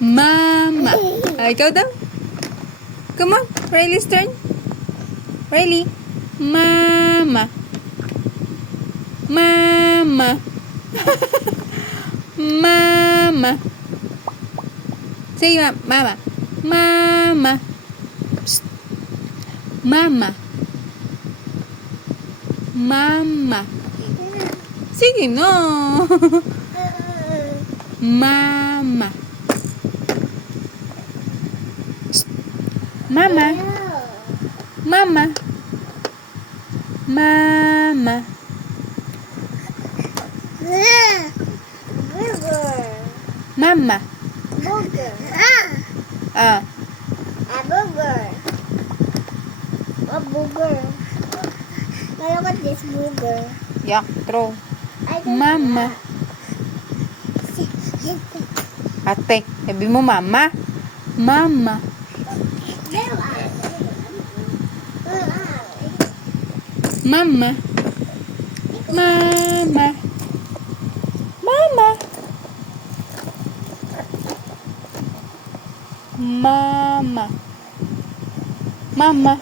Mama. Ikaw daw. Come on. Riley's turn. Riley. Mama. Mama. Mama. Say mama. Mama. Psst. Mama. Mama. Sige no. Mama. Psst. Mama. Mama. Mama. Mama. Burger. Ah. A burger. A burger. Now look at this burger. Yak, throw. I don't Mama. Ate, sabi mo mama. Mama. Mama. Mama. Mama. Mama. Mama.